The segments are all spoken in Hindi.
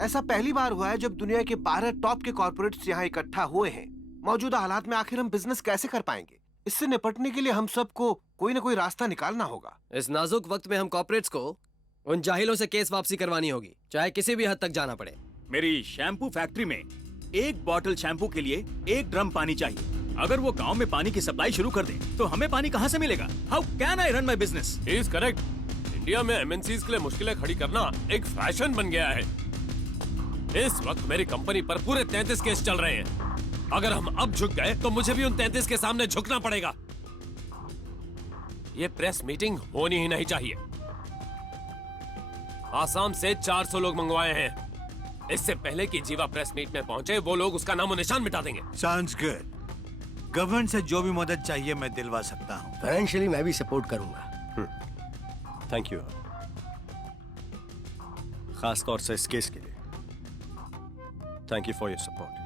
ऐसा पहली बार हुआ है जब दुनिया के 12 टॉप के कॉर्पोरेट्स यहाँ इकट्ठा हुए हैं। मौजूदा हालात में आखिर हम बिजनेस कैसे कर पाएंगे? इससे निपटने के लिए हम सबको कोई न कोई रास्ता निकालना होगा। इस नाजुक वक्त में हम कॉर्पोरेट्स को उन जाहिलों से केस वापसी करवानी होगी, चाहे किसी भी हद तक जाना पड़े। मेरी शैम्पू फैक्ट्री में एक बॉटल शैम्पू के लिए 1 ड्रम पानी चाहिए। अगर वो गांव में पानी की सप्लाई शुरू कर दे तो हमें पानी कहां से मिलेगा? How can I run my business? He is correct. India में एमएनसीज के लिए मुश्किलें खड़ी करना एक फैशन बन गया है। इस वक्त मेरी कंपनी पर पूरे 33 केस चल रहे हैं। अगर हम अब झुक गए तो मुझे भी उन 33 के सामने झुकना पड़ेगा। ये प्रेस मीटिंग होनी ही नहीं चाहिए। आसाम से 400 लोग मंगवाए हैं। इससे पहले कि जीवा प्रेस मीट में पहुंचे वो लोग उसका नामो निशान मिटा देंगे। Sounds good. गवर्नमेंट से जो भी मदद चाहिए मैं दिलवा सकता हूँ। फाइनेंशियली मैं भी सपोर्ट करूंगा। थैंक यू, खास तौर से इस केस के लिए। Thank you for your support.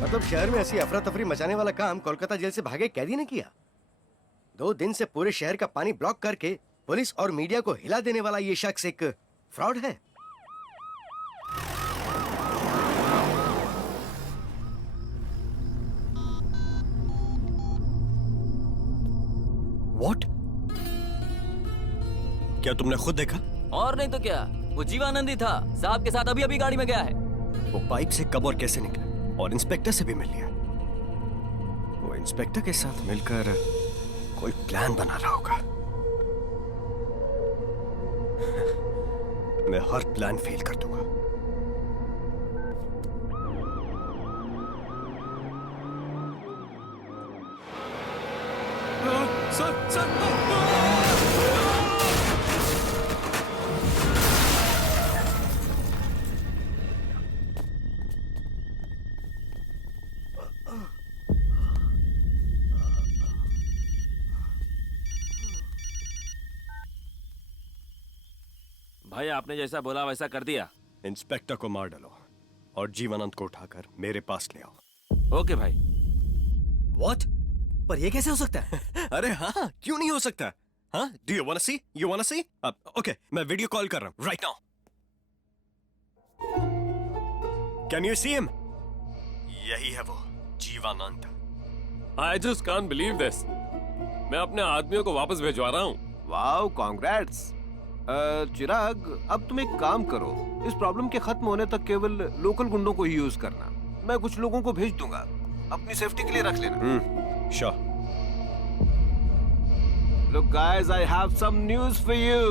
मतलब शहर में ऐसी अफरा तफरी मचाने वाला काम कोलकाता जेल से भागे कैदी ने किया। 2 दिन से पूरे शहर का पानी ब्लॉक करके पुलिस और मीडिया को हिला देने वाला ये शख्स एक फ्रॉड है। What? क्या तुमने खुद देखा? और नहीं तो क्या, वो जीवानंद ही था। साहब के साथ अभी अभी गाड़ी में गया है। वो बाइक से कब और कैसे निकला? और इंस्पेक्टर से भी मिल लिया। वो इंस्पेक्टर के साथ मिलकर कोई प्लान बना रहा होगा। मैं हर प्लान फेल कर दूंगा। भाई आपने जैसा बोला वैसा कर दिया। इंस्पेक्टर को मार डालो और जीवानंद को उठाकर मेरे पास ले आओ। ओके भाई। What? पर ये कैसे हो सकता है? अरे हाँ, क्यों नहीं हो सकता? हाँ? Do you wanna see? You wanna see? Okay, मैं वीडियो कॉल कर रहा हूँ right now. Can you see him? यही है वो Jivanand. I just can't believe this. मैं अपने आदमियों को वापस भिजवा रहा हूँ। Wow, congrats. चिराग, अब तुम एक काम करो, इस प्रॉब्लम के खत्म होने तक केवल लोकल गुंडों को ही यूज करना। मैं कुछ लोगों को भेज दूंगा, अपनी सेफ्टी के लिए रख लेना। Sure. Look guys, I have some news for you.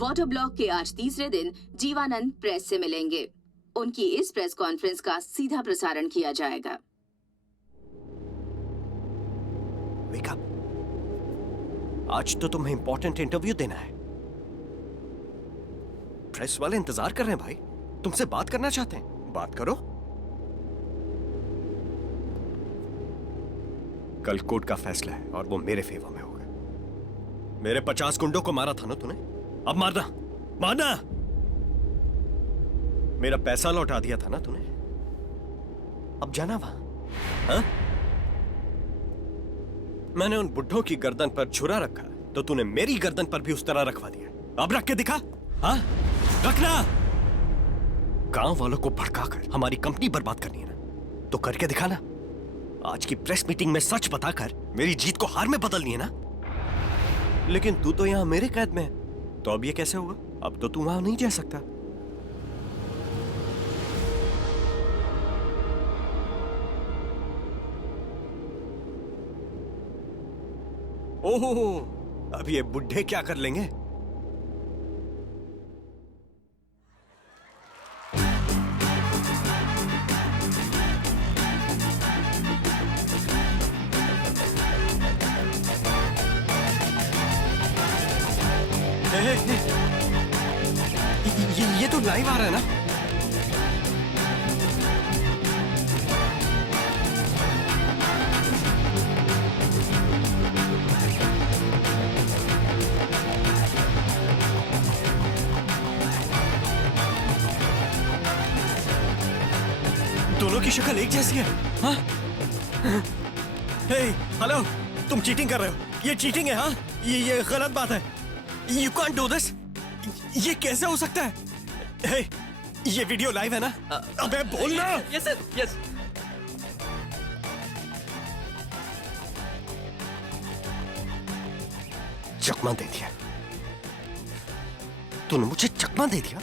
Water block के आज तीसरे दिन जीवानंद प्रेस से मिलेंगे। उनकी इस प्रेस कॉन्फ्रेंस का सीधा प्रसारण किया जाएगा। Wake up. आज तो तुम्हें इंपॉर्टेंट इंटरव्यू देना है। प्रेस वाले इंतजार कर रहे हैं भाई, तुमसे बात करना चाहते हैं, बात करो। कल कोर्ट का फैसला है और वो मेरे फेवर में होगा। मेरे 50 गुंडों को मारा था ना तूने, अब मारना, मारना। मेरा पैसा लौटा दिया था ना तूने, अब जाना वहां। हाँ? मैंने उन बुड्ढों की गर्दन पर छुरा रखा तो तूने मेरी गर्दन पर भी उस तरह रखवा दिया। अब रख के दिखा। हाँ? रखना। गांव वालों को भड़काकर हमारी कंपनी बर्बाद करनी है ना, तो करके दिखाना। आज की प्रेस मीटिंग में सच बताकर मेरी जीत को हार में बदलनी है ना। लेकिन तू तो यहां मेरे कैद में है, तो अब ये कैसे होगा? अब तो तू वहां नहीं जा सकता। ओह, अब ये बुढ़े क्या कर लेंगे? ये तो लाइव आ रहा है ना? दोनों की शक्ल एक जैसी है। हाँ? हे, हेलो, तुम चीटिंग कर रहे हो। ये चीटिंग है। हाँ, ये गलत बात है। You can't do this. ये कैसे हो सकता है? हे, ये वीडियो लाइव है ना? अबे बोल ना। Yes sir, yes. चकमा दे दिया। तूने मुझे चकमा दे दिया।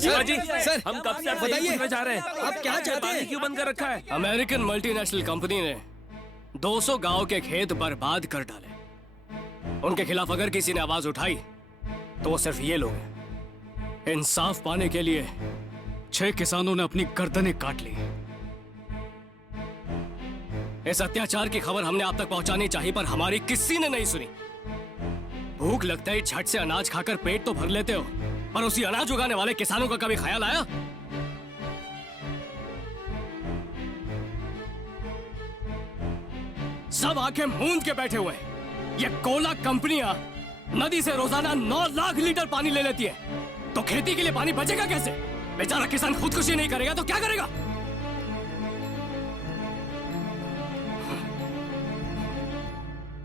शिवाजी, सर, हम कब से बताइए, में जा रहे हैं? आप क्या चाहते पानी हैं? क्यों बंद कर रखा है? अमेरिकन मल्टीनेशनल कंपनी ने 200 गांव के खेत बर्बाद कर डाले। उनके खिलाफ अगर किसी ने आवाज उठाई तो वो सिर्फ ये लोग हैं। इंसाफ पाने के लिए 6 किसानों ने अपनी गर्दनें काट ली। इस अत्याचार की खबर हमने आप तक पहुंचानी चाहिए, पर हमारी किसी ने नहीं सुनी। भूख लगता है झट से अनाज खाकर पेट तो भर लेते हो, पर उसी अनाज उगाने वाले किसानों का कभी ख्याल आया? सब आंखें मूंद के बैठे हुए हैं। ये कोला कंपनियां नदी से रोजाना 9 लाख लीटर पानी ले लेती है, तो खेती के लिए पानी बचेगा कैसे? बेचारा किसान खुदकुशी नहीं करेगा तो क्या करेगा?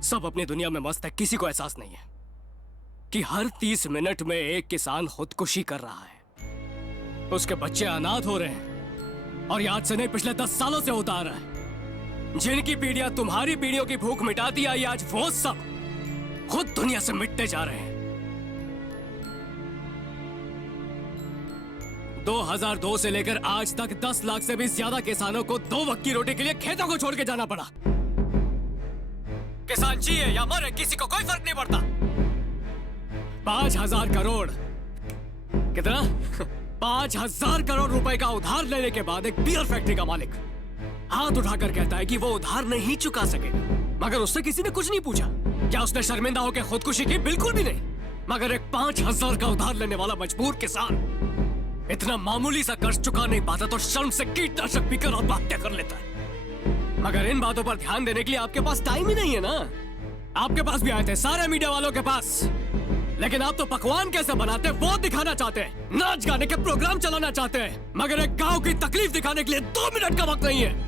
सब अपनी दुनिया में मस्त है, किसी को एहसास नहीं है कि हर 30 मिनट में एक किसान खुदकुशी कर रहा है। उसके बच्चे अनाथ हो रहे हैं, और याद से नहीं पिछले 10 सालों से होता आ रहा है। जिनकी पीढ़ियां तुम्हारी पीढ़ियों की भूख मिटाती आई, आज वो सब खुद दुनिया से मिटते जा रहे हैं। 2002 से लेकर आज तक 10 लाख से भी ज्यादा किसानों को 2 वक्त की रोटी के लिए खेतों को छोड़ के जाना पड़ा। किसान जिए या मरे, किसी को कोई फर्क नहीं पड़ता। 5,000 करोड़ कितना? 5,000 करोड़ रुपए का उधार लेने के बाद एक बियर फैक्ट्री का मालिक हाथ उठाकर कहता है कि वो उधार नहीं चुका सकेगा, मगर उससे किसी ने कुछ नहीं पूछा। क्या उसने शर्मिंदा होकर खुदकुशी की? बिल्कुल भी नहीं। मगर एक 5,000 का उधार लेने वाला मजबूर किसान इतना मामूली सा कर्ज चुका नहीं पाता तो शर्म से कीटनाशक पीकर आत्महत्या कर लेता है। मगर इन बातों पर ध्यान देने के लिए आपके पास टाइम ही नहीं है ना। आपके पास भी आए थे, सारे मीडिया वालों के पास, लेकिन आप तो पकवान कैसे बनाते वो दिखाना चाहते हैं, नाच गाने के प्रोग्राम चलाना चाहते हैं, मगर एक गांव की तकलीफ दिखाने के लिए 2 मिनट का वक्त नहीं है।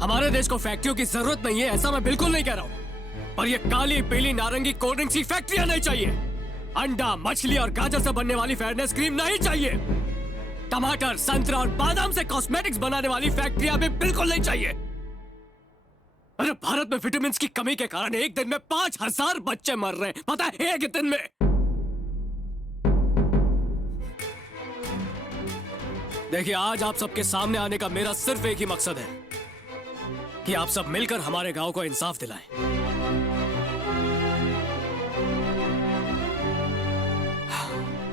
हमारे देश को फैक्ट्रियों की जरूरत नहीं है, ऐसा मैं बिल्कुल नहीं कह रहा हूं, पर ये काली पीली नारंगी कोल्ड ड्रिंक्स की फैक्ट्रियां नहीं चाहिए। अंडा, मछली और गाजर से बनने वाली फेयरनेस क्रीम नहीं चाहिए। टमाटर, संतरा और बादाम से कॉस्मेटिक्स बनाने वाली फैक्ट्रियां भी बिल्कुल नहीं चाहिए। अरे भारत में विटामिन की कमी के कारण एक दिन में 5,000 बच्चे मर रहे हैं, पता है? एक दिन में। देखिए, आज आप सबके सामने आने का मेरा सिर्फ एक ही मकसद है कि आप सब मिलकर हमारे गांव को इंसाफ दिलाएं।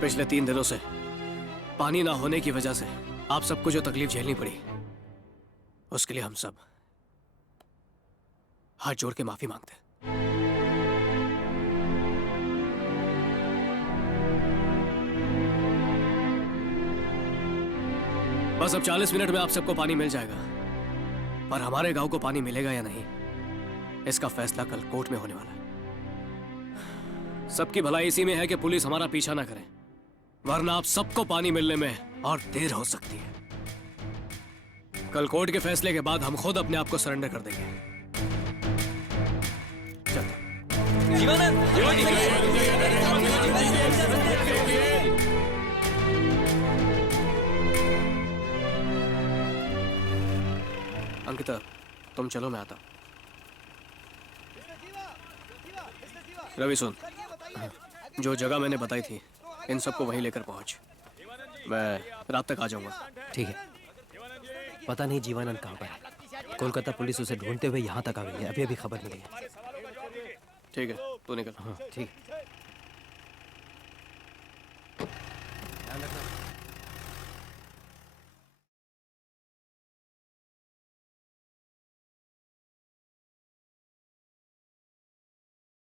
पिछले 3 दिनों से पानी ना होने की वजह से आप सबको जो तकलीफ झेलनी पड़ी, उसके लिए हम सब हाथ जोड़ के माफी मांगते हैं। बस अब 40 मिनट में आप सबको पानी मिल जाएगा, पर हमारे गांव को पानी मिलेगा या नहीं, इसका फैसला कल कोर्ट में होने वाला है। सबकी भलाई इसी में है कि पुलिस हमारा पीछा ना करे, वरना आप सबको पानी मिलने में और देर हो सकती है। कल कोर्ट के फैसले के बाद हम खुद अपने आप को सरेंडर कर देंगे। अंकिता, तुम चलो, मैं आता। रवि सुन, जो जगह मैंने बताई थी इन सबको वहीं लेकर पहुंच। मैं रात तक आ जाऊंगा। ठीक है। पता नहीं जीवानंद कहाँ पर है। कोलकाता पुलिस उसे ढूंढते हुए यहाँ तक आ गई है, अभी अभी खबर मिली है। ठीक है, तू निकल। हाँ ठीक है। ध्यान रखना।